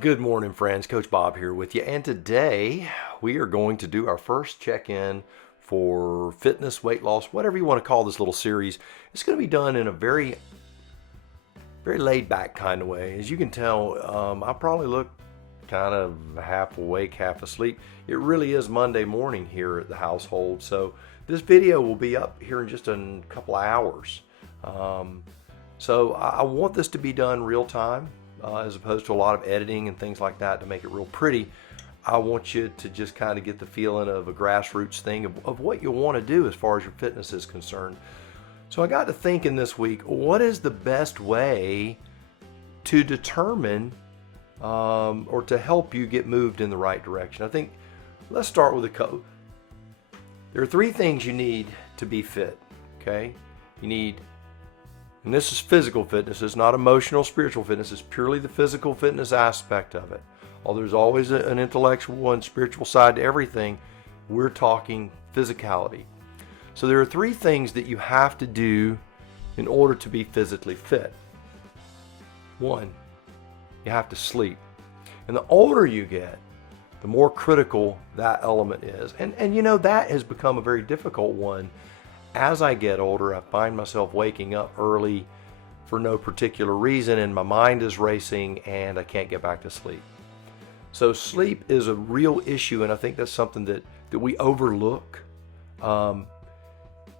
Good morning, friends. Coach Bob here with you, and today we are going to do our first check-in for fitness, weight loss, whatever you want to call this little series. It's going to be done in a very laid-back kind of way. As you can tell, I probably look kind of half awake, half asleep. It really is Monday morning here at the household, so this video will be up here in just a couple of hours. So I want this to be done real time. As opposed to a lot of editing and things like that to make it real pretty. I want you to just kind of get the feeling of a grassroots thing of what you want to do as far as your fitness is concerned. So I got to thinking this week, what is the best way to determine or to help you get moved in the right direction? I think let's start with a couple. There are three things you need to be fit, okay? You need, and this is physical fitness, it's not emotional, spiritual fitness, it's purely the physical fitness aspect of it. Although there's always an intellectual and spiritual side to everything, we're talking physicality. So there are three things that you have to do in order to be physically fit. One, you have to sleep. And the older you get, the more critical that element is. And you know, that has become a very difficult one. As I get older, I find myself waking up early for no particular reason, and my mind is racing, and I can't get back to sleep. So sleep is a real issue, and I think that's something that we overlook. You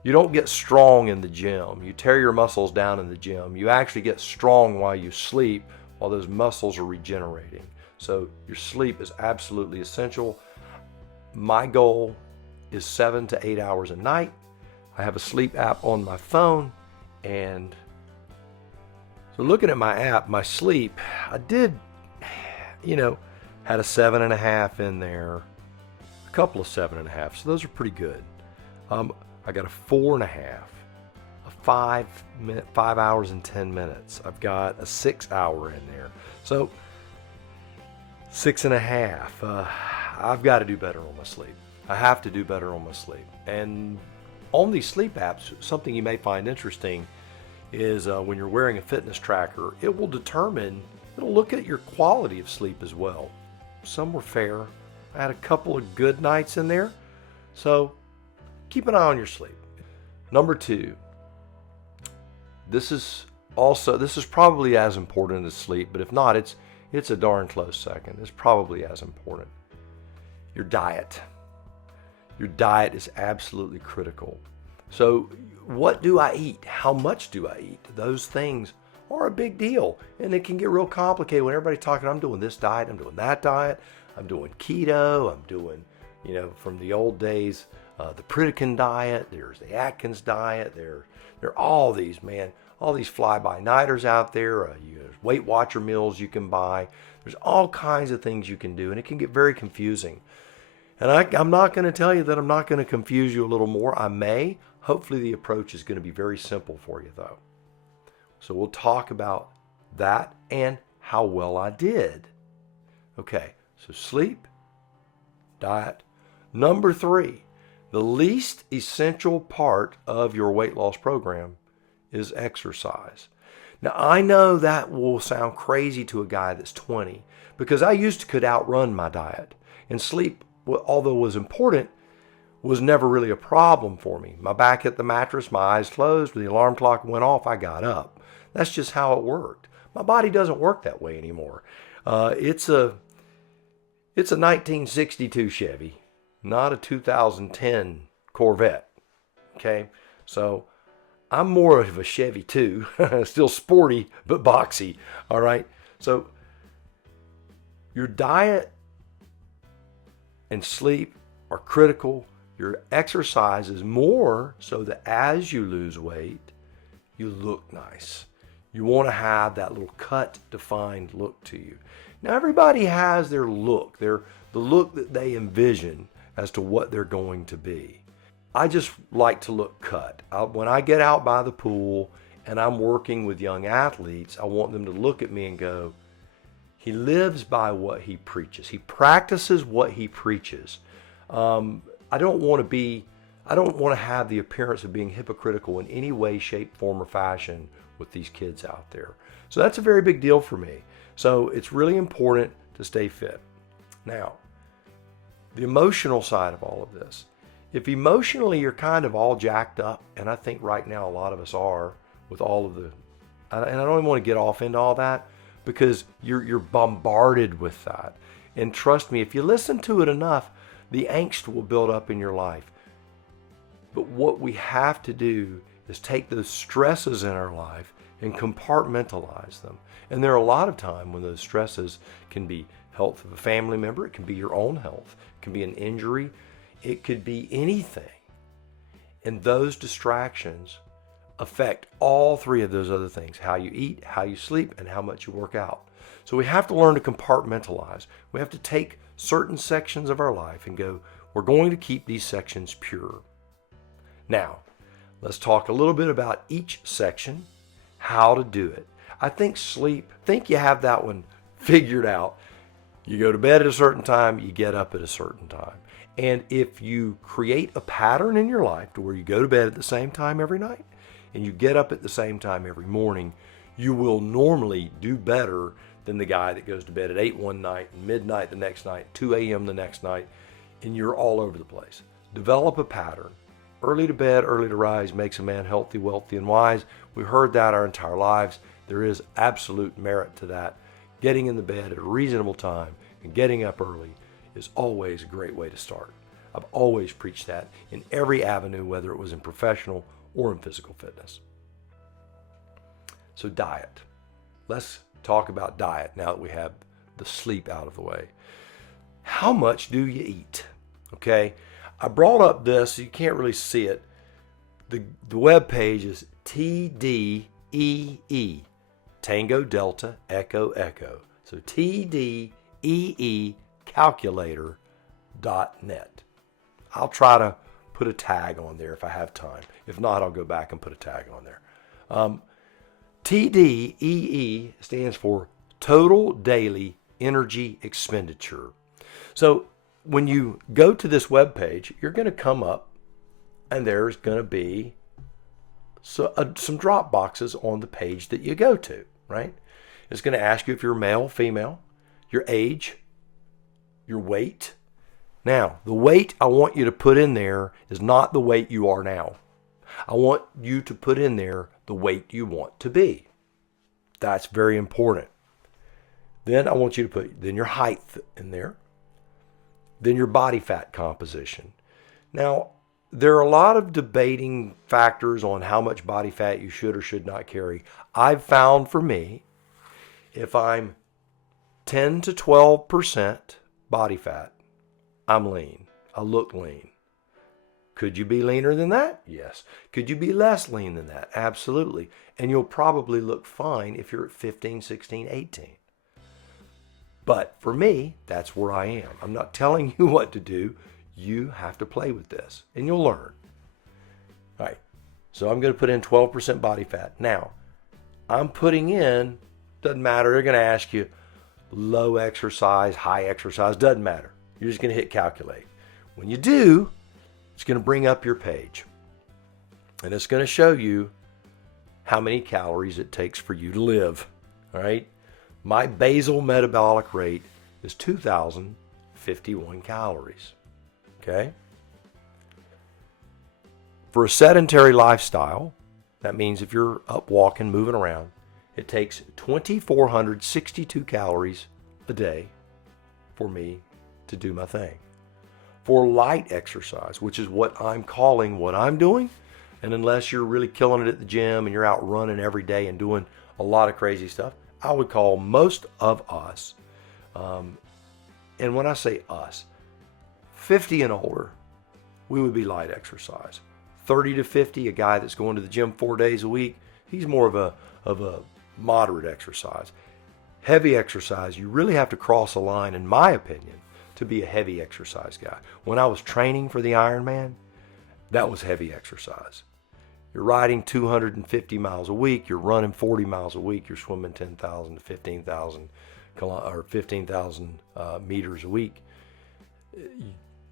don't get strong in the gym. You tear your muscles down in the gym. You actually get strong while you sleep, while those muscles are regenerating. So your sleep is absolutely essential. My goal is 7 to 8 hours a night. I have a sleep app on my phone, and so looking at my app, my sleep, I did, had a 7.5 in there, a couple of 7.5, so those are pretty good. I got a 4.5, a 5 hours and 10 minutes. I've got a 6 hour in there, so 6.5. I've got to do better on my sleep. I have to do better on my sleep, and on these sleep apps, something you may find interesting is when you're wearing a fitness tracker, it'll look at your quality of sleep as well. Some were fair. I had a couple of good nights in there. So keep an eye on your sleep. Number two, this is probably as important as sleep, but if not, it's a darn close second. It's probably as important. Your diet. Your diet is absolutely critical. So what do I eat? How much do I eat? Those things are a big deal. And it can get real complicated when everybody's talking, I'm doing this diet, I'm doing that diet, I'm doing keto, I'm doing, from the old days, the Pritikin diet, there's the Atkins diet, there are all these, all these fly-by-nighters out there. There's Weight Watcher meals you can buy. There's all kinds of things you can do, and it can get very confusing. And I'm not going to tell you that I'm not going to confuse you a little more. I may. Hopefully the approach is going to be very simple for you, though. So we'll talk about that and how well I did. Okay, so sleep, diet. Number three, the least essential part of your weight loss program is exercise. Now, I know that will sound crazy to a guy that's 20 because I could outrun my diet, and sleep, although it was important, was never really a problem for me. My back hit the mattress, my eyes closed, when the alarm clock went off, I got up. That's just how it worked. My body doesn't work that way anymore. It's a 1962 Chevy, not a 2010 Corvette. Okay, so I'm more of a Chevy too, still sporty but boxy. All right, so your diet and sleep are critical. Your exercise is more so that as you lose weight, you look nice. You want to have that little cut, defined look to you. Now, everybody has their look, the look that they envision as to what they're going to be. I just like to look cut. When I get out by the pool and I'm working with young athletes, I want them to look at me and go, he lives by what he preaches. He practices what he preaches. I don't want to have the appearance of being hypocritical in any way, shape, form, or fashion with these kids out there. So that's a very big deal for me. So it's really important to stay fit. Now, the emotional side of all of this. If emotionally you're kind of all jacked up, and I think right now a lot of us are with all of the, and I don't even want to get off into all that because you're bombarded with that. And trust me, if you listen to it enough, the angst will build up in your life. But what we have to do is take those stresses in our life and compartmentalize them. And there are a lot of times when those stresses can be health of a family member, it can be your own health, it can be an injury, it could be anything. And those distractions affect all three of those other things: how you eat, how you sleep, and how much you work out. So we have to learn to compartmentalize. We have to take certain sections of our life and go, we're going to keep these sections pure. Now, let's talk a little bit about each section, how to do it. I think sleep, you have that one figured out. You go to bed at a certain time, you get up at a certain time. And if you create a pattern in your life to where you go to bed at the same time every night and you get up at the same time every morning, you will normally do better than the guy that goes to bed at 8 one night, midnight the next night, 2 a.m. the next night, and you're all over the place. Develop a pattern. Early to bed, early to rise makes a man healthy, wealthy, and wise. We've heard that our entire lives. There is absolute merit to that. Getting in the bed at a reasonable time and getting up early is always a great way to start. I've always preached that in every avenue, whether it was in professional or in physical fitness. So diet. Let's talk about diet now that we have the sleep out of the way. How much do you eat? Okay, I brought up this, you can't really see it. The web page is TDEE, Tango Delta Echo Echo. So TDEE calculator.net. I'll try to put a tag on there if I have time. If not, I'll go back and put a tag on there. TDEE stands for Total Daily Energy Expenditure. So when you go to this web page, you're going to come up and there's going to be some drop boxes on the page that you go to, right? It's going to ask you if you're male, female, your age, your weight. Now, the weight I want you to put in there is not the weight you are now. I want you to put in there the weight you want to be. That's very important. Then I want you to put your height in there. Then your body fat composition. Now, there are a lot of debating factors on how much body fat you should or should not carry. I've found for me, if I'm 10 to 12% body fat, I'm lean. I look lean. Could you be leaner than that? Yes. Could you be less lean than that? Absolutely. And you'll probably look fine if you're at 15, 16, 18. But for me, that's where I am. I'm not telling you what to do. You have to play with this, and you'll learn. All right, so I'm going to put in 12% body fat. Now, I'm putting in, doesn't matter, they're going to ask you low exercise, high exercise, doesn't matter. You're just going to hit calculate. When you do, it's going to bring up your page, and it's going to show you how many calories it takes for you to live. All right, my basal metabolic rate is 2,051 calories. Okay? For a sedentary lifestyle, that means if you're up walking, moving around, it takes 2,462 calories a day for me to do my thing. For light exercise, which is what I'm calling what I'm doing, and unless you're really killing it at the gym and you're out running every day and doing a lot of crazy stuff, I would call most of us, and when I say us, 50 and older, we would be light exercise. 30 to 50, a guy that's going to the gym 4 days a week, he's more of a moderate exercise. Heavy exercise, you really have to cross a line, in my opinion, to be a heavy exercise guy. When I was training for the Ironman, that was heavy exercise. You're riding 250 miles a week, you're running 40 miles a week, you're swimming 10,000 to 15,000 or 15,000 meters a week.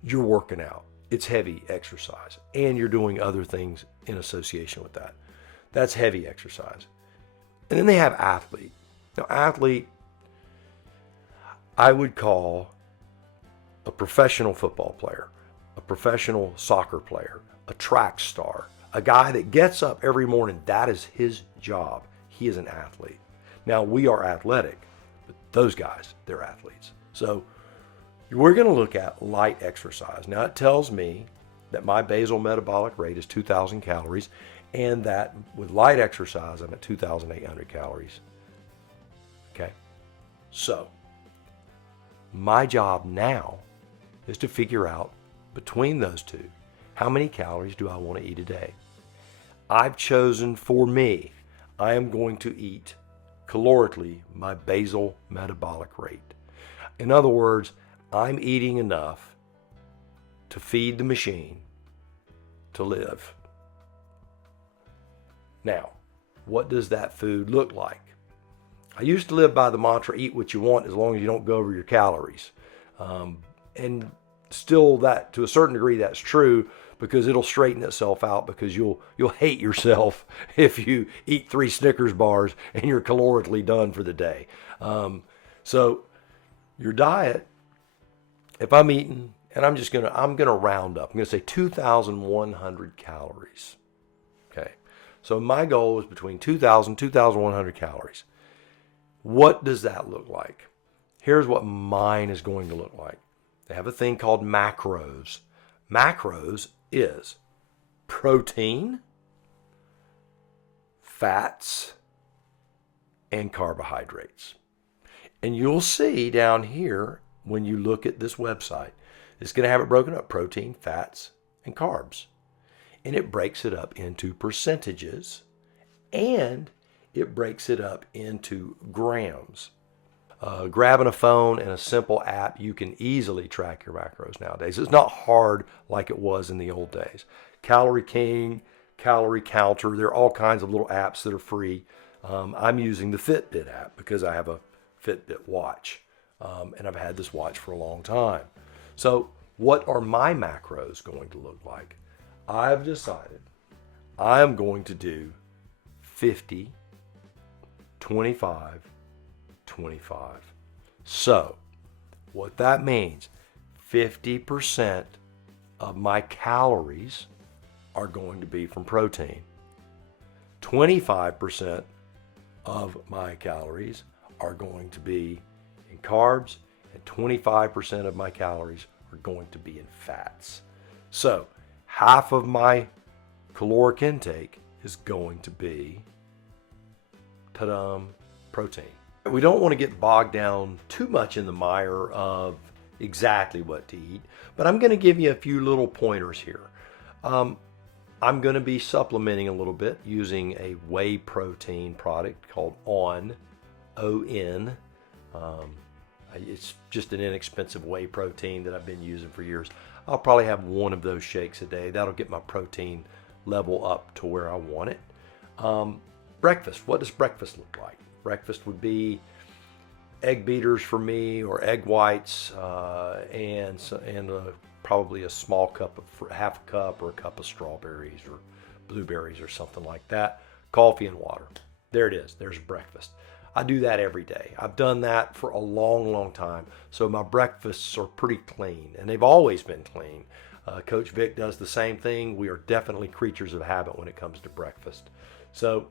You're working out. It's heavy exercise. And you're doing other things in association with that. That's heavy exercise. And then they have athlete. Now, athlete, I would call a professional football player, a professional soccer player, a track star, a guy that gets up every morning. That is his job. He is an athlete. Now, we are athletic, but those guys, they're athletes. So we're going to look at light exercise. Now, it tells me that my basal metabolic rate is 2,000 calories, and that with light exercise, I'm at 2,800 calories. Okay? So, my job now is to figure out between those two, how many calories do I want to eat a day? I've chosen for me, I am going to eat calorically my basal metabolic rate. In other words, I'm eating enough to feed the machine to live. Now, what does that food look like? I used to live by the mantra, eat what you want as long as you don't go over your calories. And still, that to a certain degree, that's true, because it'll straighten itself out, because you'll hate yourself if you eat 3 Snickers bars and you're calorically done for the day. So your diet, if I'm eating, and I'm gonna round up, I'm gonna say 2,100 calories. Okay, so my goal is between 2,000 2,100 calories. What does that look like? Here's what mine is going to look like. They have a thing called macros. Macros is protein, fats, and carbohydrates. And you'll see down here, when you look at this website, it's going to have it broken up: protein, fats, and carbs. And it breaks it up into percentages, and it breaks it up into grams. Grabbing a phone and a simple app, you can easily track your macros nowadays. It's not hard like it was in the old days. Calorie King, Calorie Counter, there are all kinds of little apps that are free. I'm using the Fitbit app because I have a Fitbit watch, and I've had this watch for a long time. So what are my macros going to look like? I've decided I'm going to do 50, 25, 25. So what that means, 50% of my calories are going to be from protein. 25% of my calories are going to be in carbs, and 25% of my calories are going to be in fats. So half of my caloric intake is going to be protein. We don't want to get bogged down too much in the mire of exactly what to eat, but I'm going to give you a few little pointers here. I'm going to be supplementing a little bit using a whey protein product called ON, O-N. It's just an inexpensive whey protein that I've been using for years. I'll probably have one of those shakes a day. That'll get my protein level up to where I want it. Breakfast. What does breakfast look like? Breakfast would be egg beaters for me, or egg whites, and probably a small cup of half a cup or a cup of strawberries or blueberries or something like that. Coffee and water. There it is. There's breakfast. I do that every day. I've done that for a long, long time. So my breakfasts are pretty clean, and they've always been clean. Coach Vic does the same thing. We are definitely creatures of habit when it comes to breakfast. So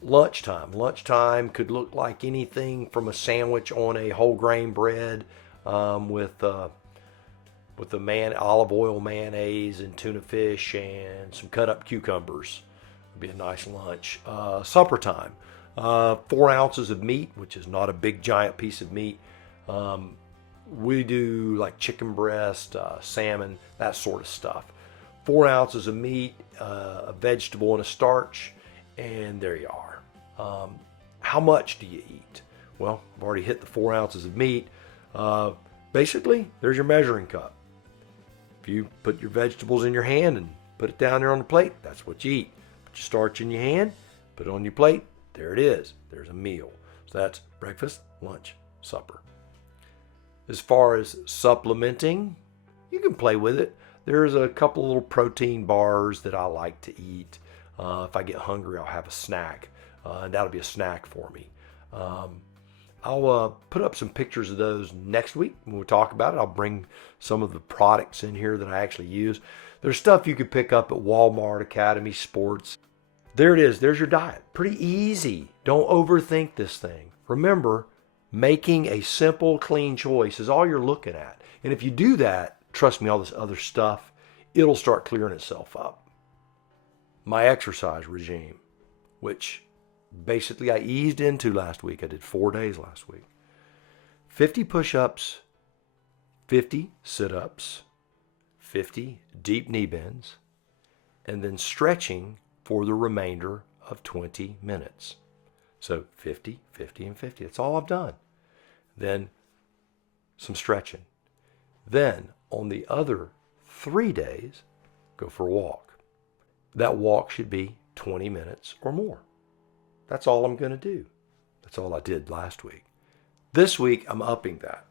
lunchtime. Lunchtime could look like anything from a sandwich on a whole grain bread with olive oil, mayonnaise, and tuna fish, and some cut up cucumbers. Would be a nice lunch. Supper time. 4 ounces of meat, which is not a big giant piece of meat. We do like chicken breast, salmon, that sort of stuff. 4 ounces of meat, a vegetable, and a starch. And there you are. How much do you eat? Well, I've already hit the 4 ounces of meat. Basically, there's your measuring cup. If you put your vegetables in your hand and put it down there on the plate, that's what you eat. Put your starch in your hand, put it on your plate, there it is. There's a meal. So that's breakfast, lunch, supper. As far as supplementing, you can play with it. There's a couple little protein bars that I like to eat. If I get hungry, I'll have a snack, and that'll be a snack for me. I'll put up some pictures of those next week when we talk about it. I'll bring some of the products in here that I actually use. There's stuff you could pick up at Walmart, Academy Sports. There it is. There's your diet. Pretty easy. Don't overthink this thing. Remember, making a simple, clean choice is all you're looking at. And if you do that, trust me, all this other stuff, it'll start clearing itself up. My exercise regime, which basically I eased into last week. I did 4 days last week. 50 push-ups, 50 sit-ups, 50 deep knee bends, and then stretching for the remainder of 20 minutes. So 50, 50, and 50. That's all I've done. Then some stretching. Then on the other 3 days, go for a walk. That walk should be 20 minutes or more. That's all I'm going to do. That's all I did last week. This week, I'm upping that.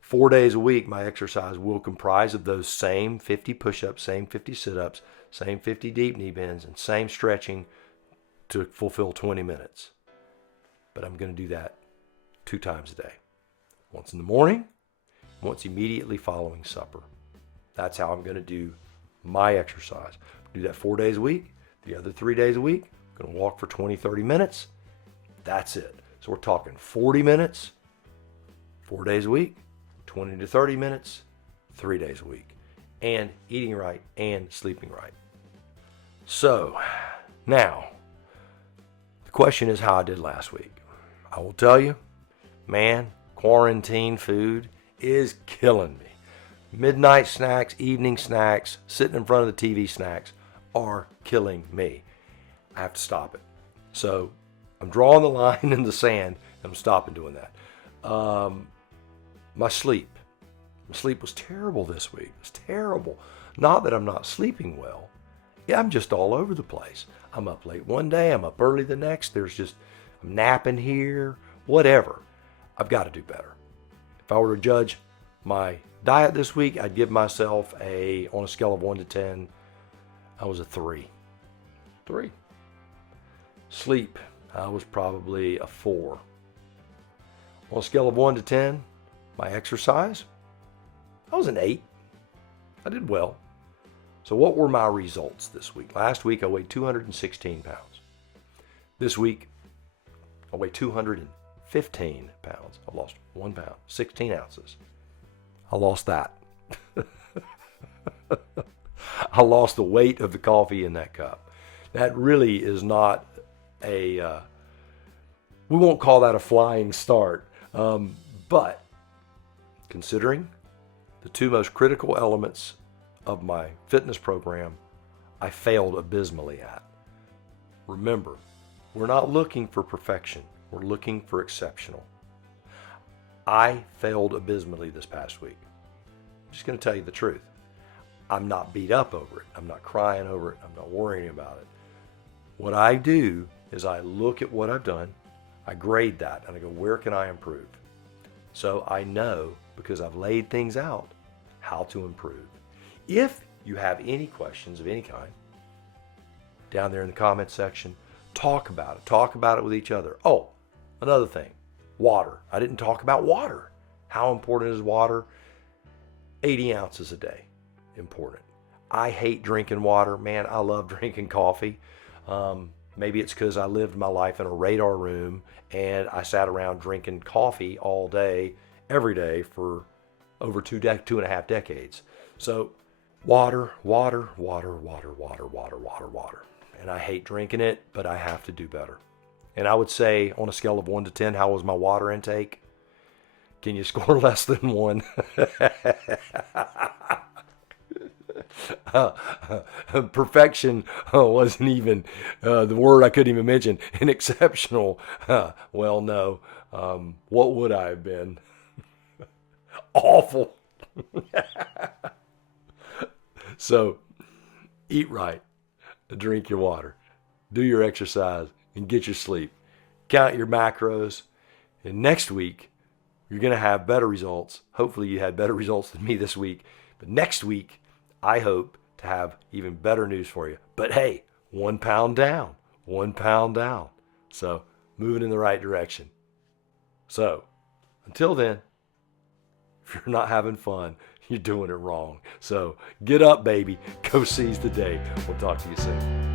4 days a week, my exercise will comprise of those same 50 push-ups, same 50 sit-ups, same 50 deep knee bends, and same stretching to fulfill 20 minutes. But I'm going to do that 2 times a day. Once in the morning, once immediately following supper. That's how I'm going to do my exercise. Do that 4 days a week. The other 3 days a week, I'm going to walk for 20, 30 minutes. That's it. So we're talking 40 minutes, 4 days a week, 20 to 30 minutes, 3 days a week. And eating right and sleeping right. So, now, the question is how I did last week. I will tell you, man, quarantine food is killing me. Midnight snacks, evening snacks, sitting in front of the TV snacks are killing me. I have to stop it. So I'm drawing the line in the sand and I'm stopping doing that. My sleep was terrible this week. It was terrible. Not that I'm not sleeping well. Yeah, I'm just all over the place. I'm up late one day, I'm up early the next. I'm napping here, whatever. I've got to do better. If I were to judge my diet this week, I'd give myself on a scale of 1 to 10, I was a 3. 3. Sleep, I was probably a 4. On a scale of 1 to 10, my exercise, I was an 8. I did well. So what were my results this week? Last week I weighed 216 pounds. This week I weigh 215 pounds. I've lost 1 pound, 16 ounces. I lost that. I lost the weight of the coffee in that cup. That really is not we won't call that a flying start. But considering the 2 most critical elements of my fitness program, I failed abysmally at. Remember, we're not looking for perfection. We're looking for exceptional. I failed abysmally this past week. I'm just going to tell you the truth. I'm not beat up over it. I'm not crying over it. I'm not worrying about it. What I do is I look at what I've done, I grade that, and I go, where can I improve? So I know, because I've laid things out, how to improve. If you have any questions of any kind, down there in the comments section, talk about it. Talk about it with each other. Oh, another thing, water. I didn't talk about water. How important is water? 80 ounces a day, important. I hate drinking water. Man, I love drinking coffee. Maybe it's because I lived my life in a radar room and I sat around drinking coffee all day, every day for over 2.5 decades. So water. And I hate drinking it, but I have to do better. And I would say on a scale of 1 to 10, how was my water intake? Can you score less than 1? Perfection wasn't even the word I couldn't even mention. And exceptional, well, no. What would I have been? Awful. So, eat right, drink your water, do your exercise, and get your sleep. Count your macros. And next week, you're going to have better results. Hopefully you had better results than me this week. But next week, I hope to have even better news for you. But hey, 1 pound down, 1 pound down. So moving in the right direction. So, until then, if you're not having fun, you're doing it wrong. So, get up, baby. Go seize the day. We'll talk to you soon.